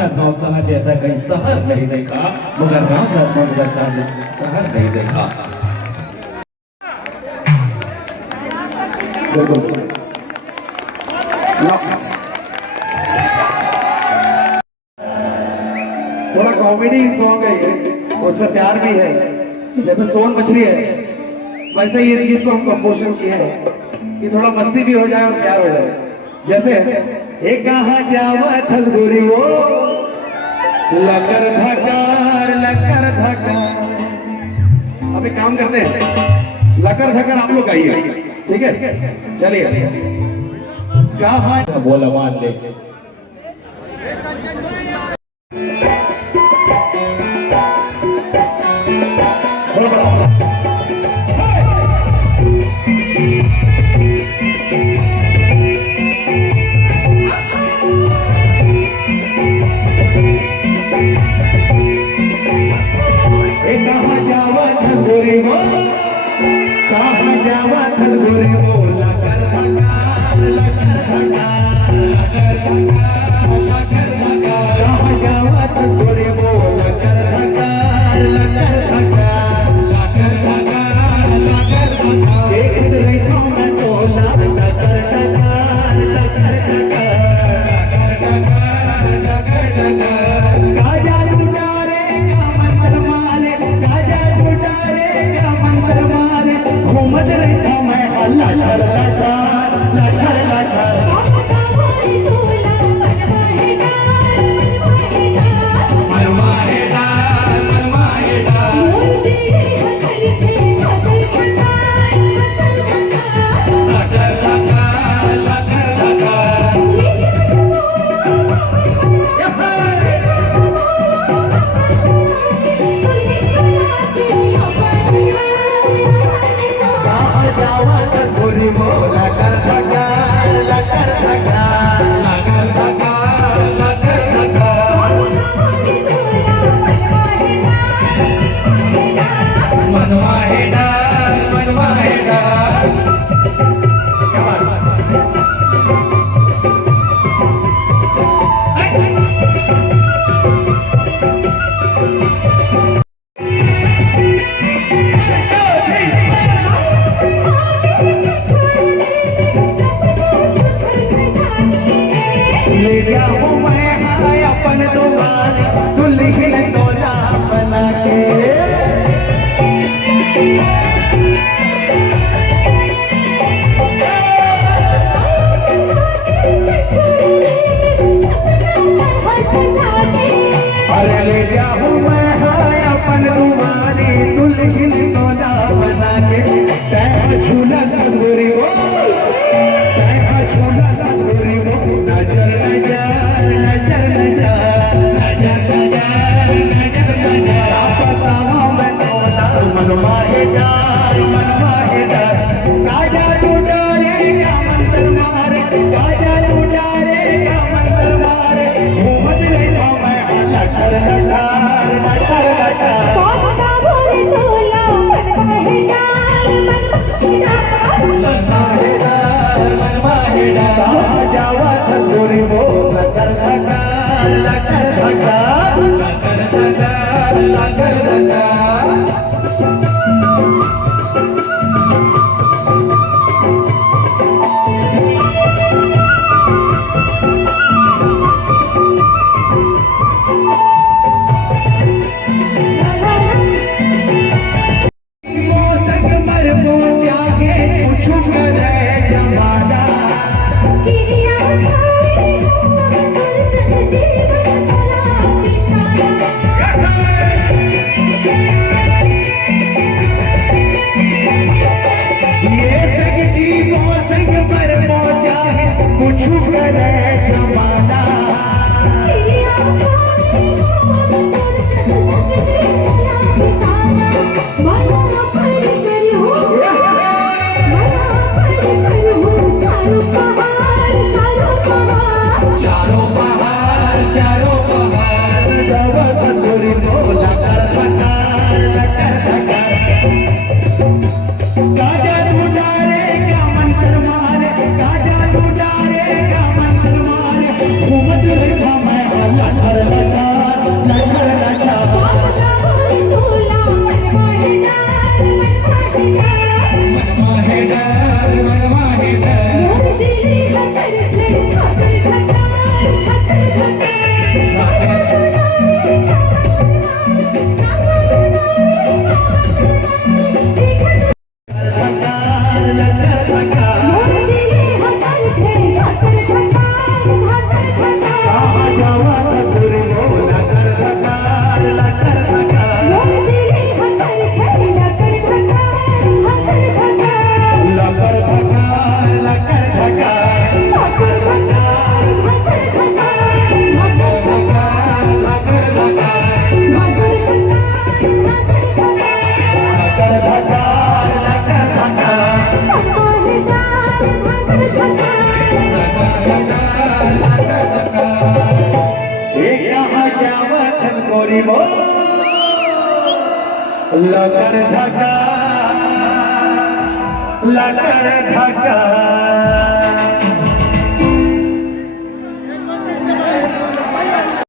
का नौशहर जैसा कहीं शहर नहीं देखा, मगर गांव का मौज जैसा शहर नहीं देखा। थोड़ा कॉमेडी सॉन्ग है ये, उसमें प्यार भी है, जैसे सोन मछली है वैसे ही इस गीत को हम कंपोजिशन किए हैं कि थोड़ा मस्ती भी हो जाए और प्यार हो जाए। जैसे एक कहाँ जावा थसगुरी वो लकर धकार लकर धकार। अब एक काम करते हैं, लकर धकर आप लोग गाइए, ठीक है? चलिए। कहाँ बोला मान ले कहाँ जावा थसगुरी वो, कहाँ जावा थसगुरी वो लकर धकार लकर धकार लकर धकार। कहाँ जावा थसगुरी वो लकर धकार लकर धकार लकर धकार लकर धकार। देख रही तो मैं तो लकर धकार लकर धकार लकर धकार। गाजा लुटारे का मंत्र मारे, गाजा लुटारे का मंत्र मारे, घूमत रहता मैं लटर लटर लटर लटर। मनवा है डार मनवा है डार लटर लटर लटर लटर। कहाँ जावा थसगुरी वो लकर धकार लकर धकार लकर धकार लकर धकार। मनवा है डार मनवा है डार। क्या बात ले जाऊं मैं हाय अपन दुआरे, दुल्हन डोला बना के। अरे ले जाऊं मैं हाय अपन दुआरे, दुल्हन डोला बना के। तैं झूला थसगुरी वो, तैं झूला थसगुरी वो, नजर नजर नजर नजर नजर नजर नजर नजर। बतावा मैं तोला मनवा है डार मनवा है डार। गाजा लुटारे का मंत्र मारे, गाजा लुटारे का मंत्र मारे, घूमत रहता मैं लटर लटर लटर लटर। मनवा है डार मनवा है डार। कहाँ जावा थसगुरी वो लकर धकार लकर धकार लकर धकार लकर धकार। मौसम मर को चाहे कुछ करे जमाना। ये संग जीवो संग पर पहुंचा है कुछ करे जमाना। चारों पहाड़ चारों पहाड़ जावा थसगुरी वो लकर धकार लकर धकार। गाजा लुटारे का मंत्र मारे, गाजा लुटारे का मंत्र मारे, घूमत रहता मैं लटर गोरी वो लकर धका